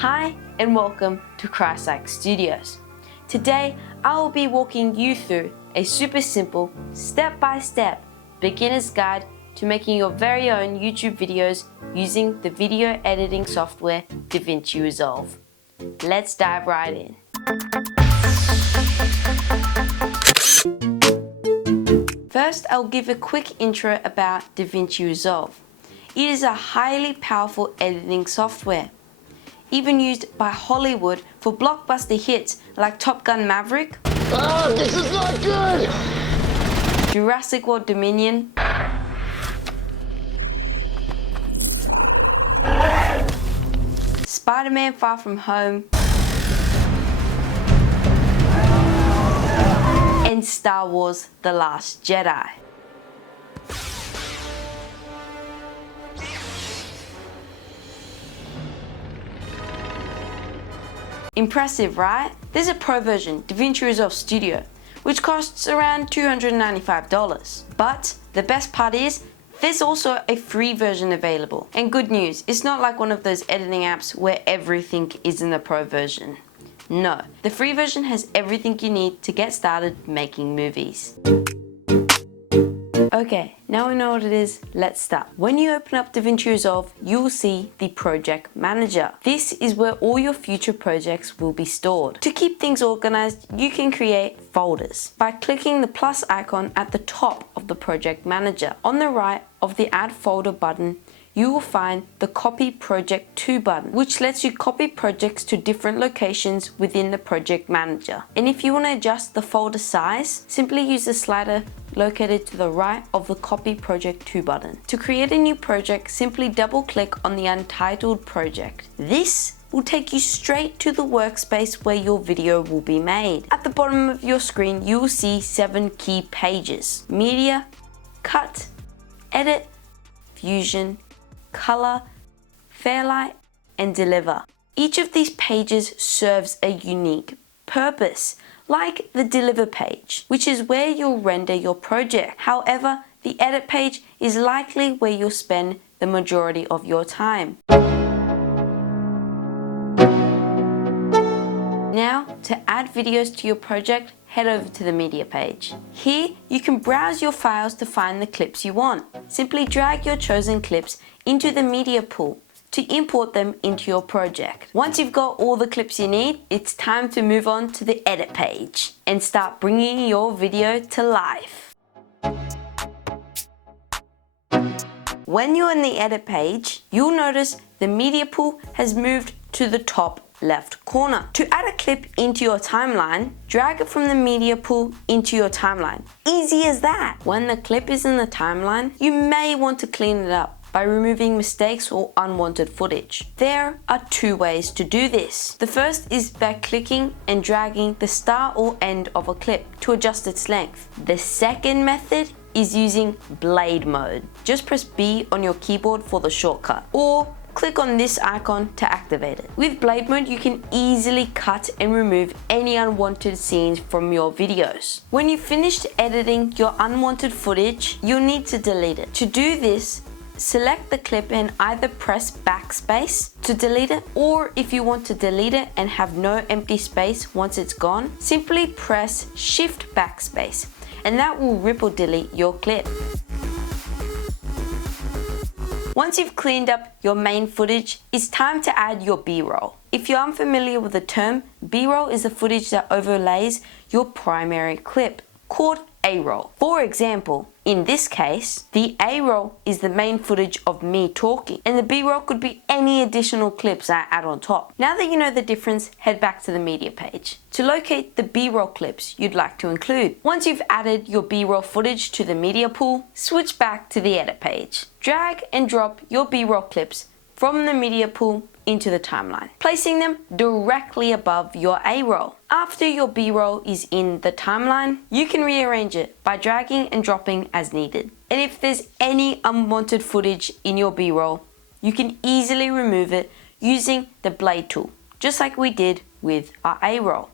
Hi and welcome to Christ-like Studios. Today I will be walking you through a super simple, step-by-step beginner's guide to making your very own YouTube videos using the video editing software Vinci Resolve. Let's dive right in. First, I'll give a quick intro about Vinci Resolve. It is a highly powerful editing software, even used by Hollywood for blockbuster hits like Top Gun Maverick, this is not good! Jurassic World Dominion, Spider-Man Far From Home, and Star Wars The Last Jedi. Impressive, right? There's a pro version, Vinci Resolve Studio, which costs around $295. But the best part is, there's also a free version available. And good news, it's not like one of those editing apps where everything is in the pro version. No, the free version has everything you need to get started making movies. Okay, now we know what it is, let's start. When you open up Vinci Resolve, you will see the Project Manager. This is where all your future projects will be stored. To keep things organized, you can create folders by clicking the plus icon at the top of the Project Manager. On the right of the Add Folder button, you will find the Copy Project To button, which lets you copy projects to different locations within the Project Manager. And if you want to adjust the folder size, simply use the slider located to the right of the Copy Project To button. To create a new project, simply double-click on the untitled project. This will take you straight to the workspace where your video will be made. At the bottom of your screen, you will see 7 key pages: Media, Cut, Edit, Fusion, Color, Fairlight, and Deliver. Each of these pages serves a unique purpose, like the Deliver page, which is where you'll render your project. However, the Edit page is likely where you'll spend the majority of your time. Now, to add videos to your project, head over to the Media page. Here, you can browse your files to find the clips you want. Simply drag your chosen clips into the Media pool to import them into your project. Once you've got all the clips you need, it's time to move on to the Edit page and start bringing your video to life. When you're in the Edit page, you'll notice the Media pool has moved to the top left corner. To add a clip into your timeline, drag it from the Media pool into your timeline. Easy as that. When the clip is in the timeline, you may want to clean it up by removing mistakes or unwanted footage. There are 2 ways to do this. The first is by clicking and dragging the start or end of a clip to adjust its length. The second method is using blade mode. Just press B on your keyboard for the shortcut, or click on this icon to activate it. With blade mode, you can easily cut and remove any unwanted scenes from your videos. When you've finished editing your unwanted footage, you'll need to delete it. To do this, select the clip and either press backspace to delete it, or if you want to delete it and have no empty space once it's gone, simply press Shift backspace, and that will ripple delete your clip. Once you've cleaned up your main footage, it's time to add your B-roll. If you're unfamiliar with the term, B-roll is the footage that overlays your primary clip, called A-roll. For example, in this case, the A-roll is the main footage of me talking, and the B-roll could be any additional clips I add on top. Now that you know the difference, head back to the Media page to locate the B-roll clips you'd like to include. Once you've added your B-roll footage to the Media pool, switch back to the Edit page. Drag and drop your B-roll clips from the Media pool into the timeline, placing them directly above your A-roll. After your B-roll is in the timeline, you can rearrange it by dragging and dropping as needed. And if there's any unwanted footage in your B-roll, you can easily remove it using the blade tool, just like we did with our A-roll.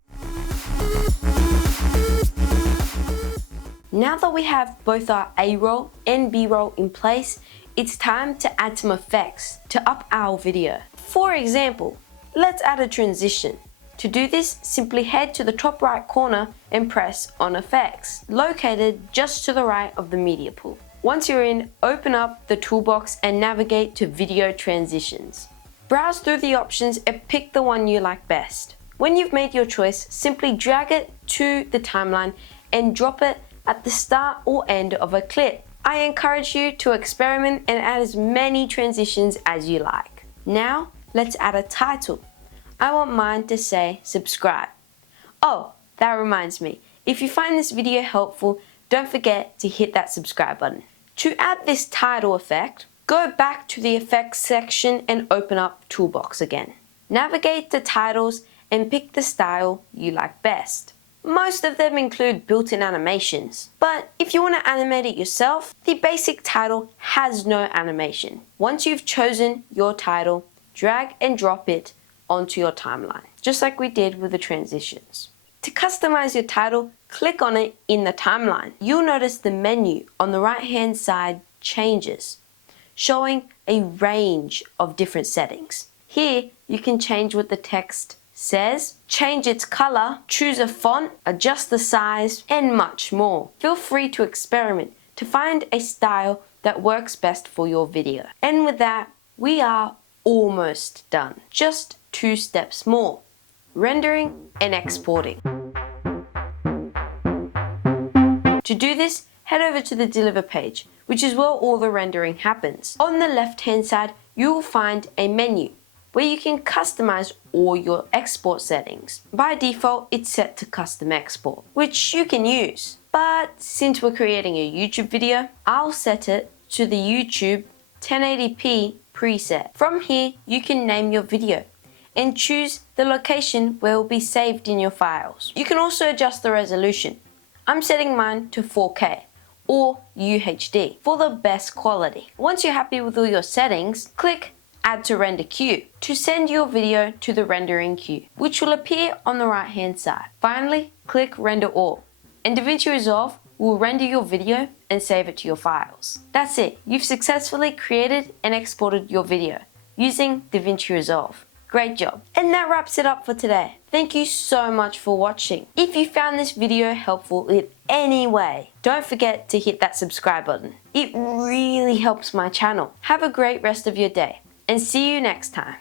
Now that we have both our A-roll and B-roll in place, it's time to add some effects to up our video. For example, let's add a transition. To do this, simply head to the top right corner and press on Effects, located just to the right of the media pool. Once you're in, open up the toolbox and navigate to Video Transitions. Browse through the options and pick the one you like best. When you've made your choice, simply drag it to the timeline and drop it at the start or end of a clip. I encourage you to experiment and add as many transitions as you like. Now, let's add a title. I want mine to say subscribe. Oh, that reminds me, if you find this video helpful, don't forget to hit that subscribe button. To add this title effect, go back to the effects section and open up Toolbox again. Navigate to titles and pick the style you like best. Most of them include built-in animations, but if you want to animate it yourself, the basic title has no animation. Once you've chosen your title, drag and drop it onto your timeline, just like we did with the transitions. To customize your title, click on it in the timeline. You'll notice the menu on the right-hand side changes, showing a range of different settings. Here, you can change what the text says, change its color, choose a font, adjust the size, and much more. Feel free to experiment to find a style that works best for your video. And with that, we are almost done. Just 2 steps more: rendering and exporting. To do this, head over to the Deliver page, which is where all the rendering happens. On the left-hand side, you will find a menu where you can customize all your export settings. By default, it's set to custom export, which you can use. But since we're creating a YouTube video, I'll set it to the YouTube 1080p preset. From here, you can name your video and choose the location where it will be saved in your files. You can also adjust the resolution. I'm setting mine to 4K or UHD for the best quality. Once you're happy with all your settings, click Add to Render Queue to send your video to the rendering queue, which will appear on the right hand side. Finally, click Render All, and DaVinci Resolve will render your video and save it to your files. That's it, you've successfully created and exported your video using DaVinci Resolve. Great job. And that wraps it up for today. Thank you so much for watching. If you found this video helpful in any way, don't forget to hit that subscribe button. It really helps my channel. Have a great rest of your day and see you next time.